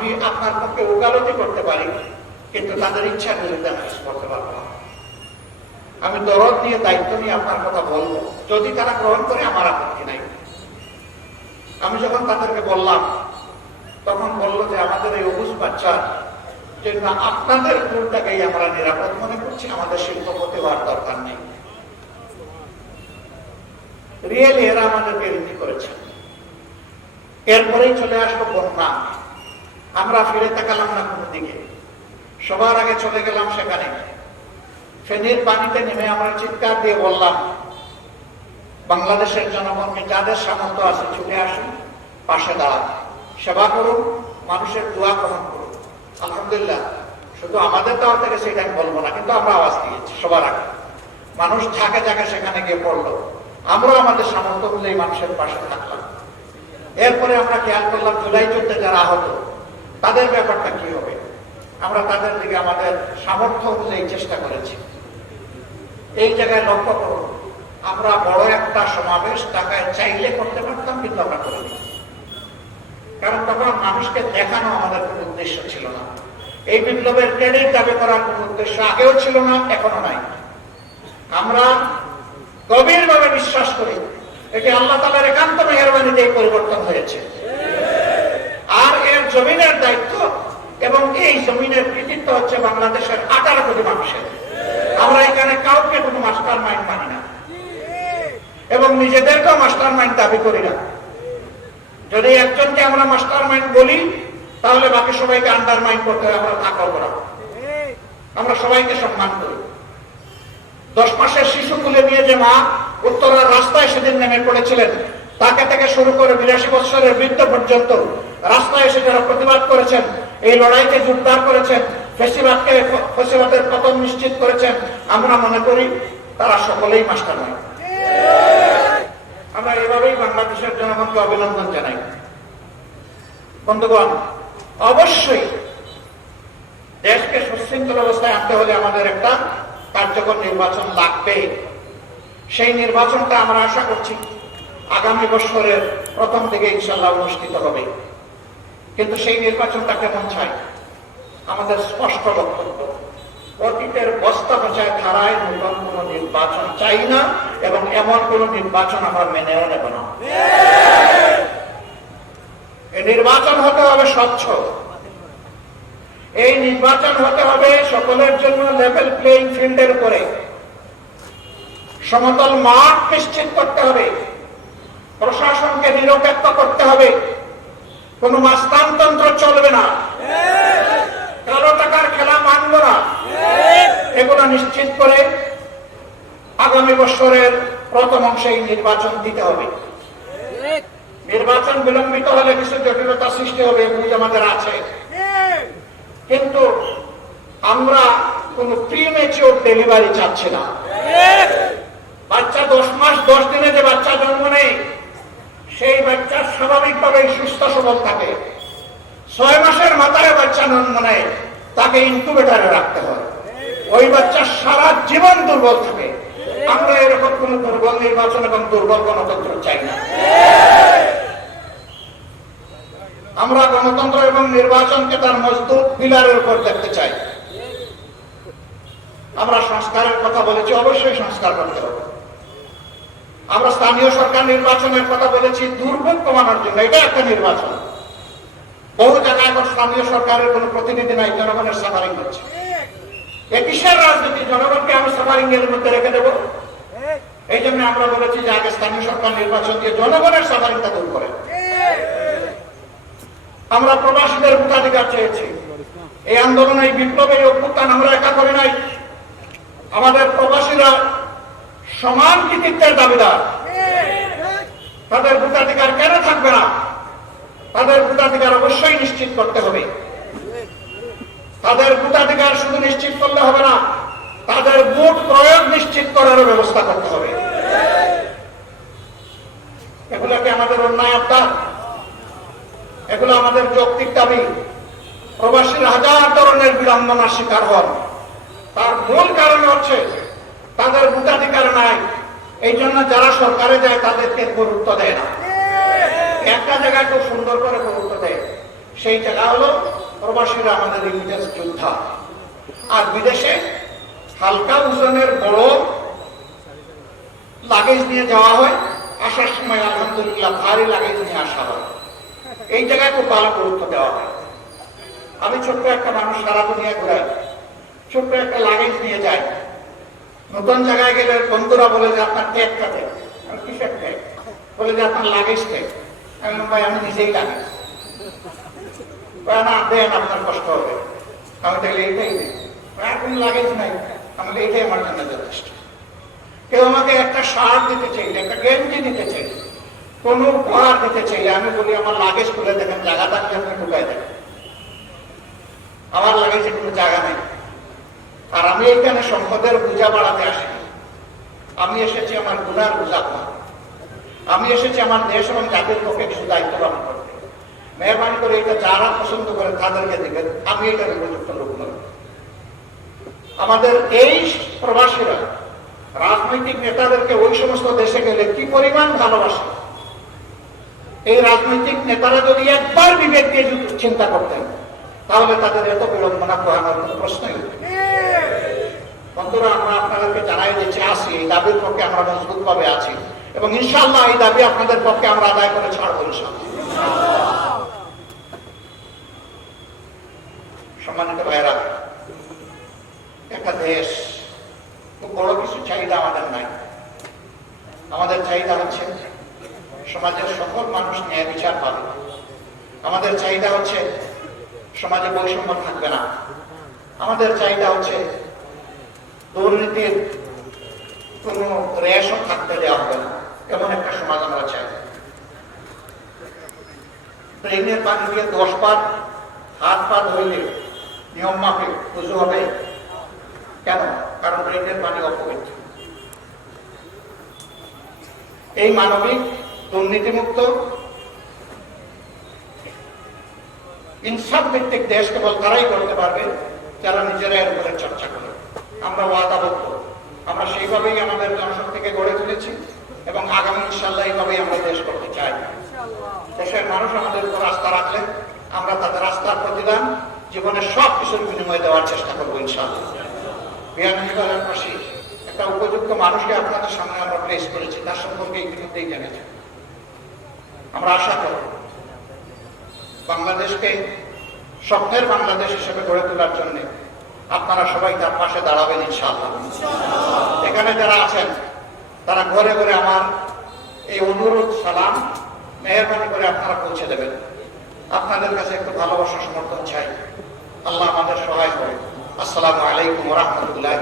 আমি আপনার পক্ষে ওকালতি করতে পারি, কিন্তু তাদের ইচ্ছার বিরুদ্ধে আমি কিছু করতে পারব না। আমি দরদ দিয়ে দায়িত্ব নিয়ে আপনার কথা বলব। যদি তারা গ্রহণ করে, আমার আপত্তি নাই। আমি যখন তাদেরকে বললাম, তখন বলল যে আমাদের এই অবুজ বাচ্চার জন্য আপনাদের কুলটাকেই আমরা নিরাপদ মনে করছি, আমাদের শিল্পপতি হওয়ার দরকার নেই। রিয়েলি এরা আমাদেরকে রীতি করেছে। এরপরেই চলে আসলো বন্যা। আমরা ফিরে তাকালাম না কোনো দিকে। সবার আগে চলে গেলাম সেখানে। ফেনীর পানিতে নেমে আমরা চিৎকার দিয়ে বললাম, বাংলাদেশের জনগণকে যাদের সামর্থ্য আছে ছুটে আসুন, পাশে দাঁড়ান। সেবা করুন, মানুষের দোয়া গ্রহণ করুন। আলহামদুলিল্লাহ, শুধু আমাদের দেওয়া থেকে সেটা আমি বলব না, কিন্তু আমরা আওয়াজ দিয়েছি সবার আগে। মানুষ ঝাঁকে ঝাঁকে সেখানে গিয়ে পড়ল। আমরা আমাদের সামর্থ্য অনুযায়ী মানুষের পাশে থাকলাম। এরপরে আমরা খেয়াল করলাম জুলাই যুদ্ধে যারা আহত তাদের ব্যাপারটা কি হবে? আমরা তাদের দিকে আমাদের সামর্থ্য অনুযায়ী চেষ্টা করেছি। এই জায়গায় লক্ষ্য করুন, আমরা বড় একটা সমাবেশ টাকায় চাইলে করতে পারতাম, কিন্তু আমরা করিনি। কারণ তখন মানুষকে দেখানো আমাদের কোনো উদ্দেশ্য ছিল না। এই বিপ্লবের ক্রেডিট দাবি করার কোনো উদ্দেশ্য আগেও ছিল না, এখনও নাই। আমরা গভীরভাবে বিশ্বাস করি, এটি আল্লাহ তালার একান্ত মেহরবানিতে পরিবর্তন হয়েছে। জমিনের দায়িত্ব এবং এই জমিনের কৃতিত্ব হচ্ছে বাংলাদেশের আঠারো কোটি মানুষের। আমরা এখানে কাউকে কোনো মাস্টার মাইন্ড মানি না। এবং নিজেদেরকেও মাস্টার মাইন্ড দাবি করি না। যদি একজনকে আমরা মাস্টার মাইন্ড বলি, তাহলে বাকি সবাইকে আন্ডার মাইন্ড করতে হবে আমরা তা করব না। আমরা সবাইকে সম্মান করি। দশ মাসের শিশু তুলে নিয়ে যে মা উত্তরার রাস্তায় সেদিন নেমে পড়েছিলেন তাকে থেকে শুরু করে বিরাশি বছরের বৃদ্ধ পর্যন্ত রাস্তায় এসে যারা প্রতিবাদ করেছেন, এই লড়াইকে জোরদার করেছেন, ফেসিবাদকে ফেসিবাদের পতন নিশ্চিত করেছেন, আমরা মনে করি তারা সকলেই মাস্টার নয় আমরা এভাবেই বাংলাদেশের জনগণকে অভিনন্দন জানাই। বন্ধুগণ, অবশ্যই দেশকে সুশৃঙ্খল অবস্থায় আনতে হলে আমাদের একটা কার্যকর নির্বাচন লাগবে সেই নির্বাচনটা আমরা আশা করছি আগামী বছরের প্রথম দিকে ইনশাল্লাহ অনুষ্ঠিত হবে। কিন্তু সেই নির্বাচনটা কেমন চাই? আমাদের স্পষ্ট বক্তব্য। অতীতের বস্তা পচায় ধারায় নতুন কোন নির্বাচন চাই না এবং এমন কোন নির্বাচন আমরা মেনেও নেব না। এই নির্বাচন হতে হবে স্বচ্ছ। এই নির্বাচন হতে হবে সকলের জন্য লেভেল প্লেইং ফিল্ডের উপরে। সমতল মাঠ নিশ্চিত করতে হবে। প্রশাসনকে নিরপেক্ষ করতে হবে। কোন মাস্তানতন্ত্র চলবে না। কালো টাকার খেলা মানব না। এগুলো নিশ্চিত করে আগামী বছরের প্রথম অংশে নির্বাচন দিতে হবে। নির্বাচন বিলম্বিত হলে কিছু জটিলতা সৃষ্টি হবে এগুলি আমাদের আছে। কিন্তু আমরা কোন প্রিমেচিওর ডেলিভারি চাচ্ছি না। বাচ্চা দশ মাস, দশ দিনে যে বাচ্চা জন্ম নেই সেই বাচ্চা স্বাভাবিকভাবে সুস্থ সবল থাকে। ছয় মাসের মাথায় বাচ্চা জন্ম নেয় তাকে ইনকুবেটারে রাখতে হয়। ওই বাচ্চা সারা জীবন দুর্বল থাকে। আমরা এরকম কোন দুর্বল নির্বাচন এবং দুর্বল গণতন্ত্র চাই না। আমরা গণতন্ত্র এবং নির্বাচনকে তার মজবুত পিলারের উপর দেখতে চাই। আমরা সংস্কারের কথা বলেছি, অবশ্যই সংস্কার করতে হবে। আমরা স্থানীয় সরকার নির্বাচনের কথা বলেছি, দুর্ভোগ কমানোর জন্য। এটা একটা নির্বাচন। বহু জায়গায় এখন স্থানীয় সরকারের কোন প্রতিনিধি নাই, জনগণের সাফারিং হচ্ছে। এ কিসের রাজনীতি? জনগণকে আমি সাফারিং এর মধ্যে রেখে দেবো। এই জন্য আমরা বলেছি যে আগে স্থানীয় সরকার নির্বাচন দিয়ে জনগণের সাফারিংটা দূর করে আমরা প্রবাসীদের ভোটাধিকার চেয়েছি। এই আন্দোলন, এই বিপ্লবে এই অভ্যুত্থান আমরা একা করে নাই। আমাদের প্রবাসীরা সমান কৃতিত্বের দাবিদার। তাদের ভোটাধিকার কেন থাকবে না? তাদের ভোটাধিকার অবশ্যই নিশ্চিত করতে হবে। তাদের ভোটাধিকার শুধু নিশ্চিত করলে হবে না, তাদের ভোট প্রয়োগ নিশ্চিত করারও ব্যবস্থা করতে হবে। এগুলো কি আমাদের অন্যায় আবদার? এগুলো আমাদের যৌক্তিক দাবি। প্রবাসীর হাজার ধরনের বিড়ম্বনার শিকার হন। তার মূল কারণ হচ্ছে তাদের ভোটাধিকার নাই। এই জন্য যারা সরকারে যায়, তাদেরকে গুরুত্ব দেয় না। একটা জায়গায় খুব সুন্দর করে গুরুত্ব দেয়, সেই জায়গা হলো প্রবাসীরা আমাদের রিমিটেন্স যোদ্ধা। আর বিদেশে হালকা ওজনের বড় লাগেজ নিয়ে যাওয়া হয়, আসার সময় আলহামদুলিল্লাহ ভারী লাগেজ নিয়ে আসা হয়। এই জায়গায় খুব ভালো গুরুত্ব দেওয়া হয়। আমি ছোট্ট একটা মানুষ সারা দুনিয়া ঘুরাই, ছোট্ট একটা লাগেজ নিয়ে যাই। নতুন জায়গায় গেলে বন্ধুরা বলে যে আপনার ট্যাগটা দেয় কিসের ট্যাগ বলে যে আপনার লাগেজ ট্যাগ আমি ভাই আমি নিজেই লাগেজ না দেন আপনার কষ্ট হবে। আমি তাহলে দিই এখন লাগেজ নাই। আমি বলি, এটাই আমার জন্য যথেষ্ট। কেউ আমাকে একটা শার্ট দিতে চাইলে একটা গেঞ্জি দিতে চাইলে কোনো উপহার দিতে চাইলে আমি বলি আমার লাগেজ খুলে দেখেন জায়গা থাকলে আপনি ঢুকাই দেন। আমার লাগেজে কোনো জায়গা নেই। আর আমি এখানে সম্পদের বোঝা বাড়াতে আসিনি। আমি এসেছি আমার গুণার বোঝা আমি এসেছি আমার দেশ এবং জাতির পক্ষে কিছু দায়িত্ব পালন করতে। মেহরবানি করে এটা যারা পছন্দ করে তাদেরকে দিবেন। আমি এটার উপযুক্ত লোক নই আমাদের এই প্রবাসীরা, রাজনৈতিক নেতাদেরকে ওই সমস্ত দেশে গেলে কি পরিমাণ ভালোবাসে? এই রাজনৈতিক নেতারা যদি একবার বিবেক দিয়ে চিন্তা করতেন, তাহলে তাদের এত বিড়ম্বনা করানোর কোনো প্রশ্নই উঠবে বন্ধুরা আমরা আপনাদেরকে জানাই দিচ্ছি আসি এই দাবির পক্ষে আমরা মজবুত ভাবে আছি এবং ইনশাল্লাহ এই দাবি আপনাদের পক্ষে আমরা আদায় করে ছাড়বো সম্মানিত ভাইরা একটা দেশ, খুব বড় কিছু চাহিদা আমাদের নাই। আমাদের চাহিদা হচ্ছে সমাজের সকল মানুষ ন্যায় বিচার পাবে। আমাদের চাহিদা হচ্ছে সমাজে বৈষম্য থাকবে না। আমাদের চাহিদা হচ্ছে দুর্নীতির কোনো রেশও থাকতে দেওয়া হবে না। এমন একটা সমাজ আমরা চাই। ট্রেনের পানি দিয়ে দশ বার হাত পা ধরলে নিয়ম মাফে পুজো হবে। কেন? কারণ ট্রেনের পানি অপবিত্র। এই মানবিক দুর্নীতিমুক্ত ইনসাফ ভিত্তিক দেশ কেবল তারাই করতে পারবে, যারা নিজেরা এর উপরে আমরা ওয়াদাবদ্ধ আমরা সেইভাবেই আমাদের জনশক্তিকে গড়ে তুলেছি এবং আগামী ইনশাল্লাহ এইভাবেই আমরা দেশ করতে চাই। দেশের মানুষ আমাদের উপর আস্থা রাখলে আমরা তাদের আস্থার প্রতিদান জীবনের সব কিছুর বিনিময় দেওয়ার চেষ্টা করব ইনশাল্লাহ একটা উপযুক্ত মানুষকে আপনাদের সামনে আমরা প্লেস করেছি, তার সম্পর্কে ইতিমধ্যেই জেনেছি। আমরা আশা করব বাংলাদেশকে স্বপ্নের বাংলাদেশ হিসেবে গড়ে তোলার জন্য আপনারা সবাই তার পাশে দাঁড়াবেন ইনশাআল্লাহ। এখানে যারা আছেন, তারা ঘরে ঘরে আমার এই অনুরোধ, সালাম, মেহরবানি করে আপনারা পৌঁছে দেবেন। আপনাদের কাছে একটু ভালোবাসা, সমর্থন চাই। আল্লাহ আমাদের সহায় করে। আসসালামু আলাইকুম রহমতুল্লাহ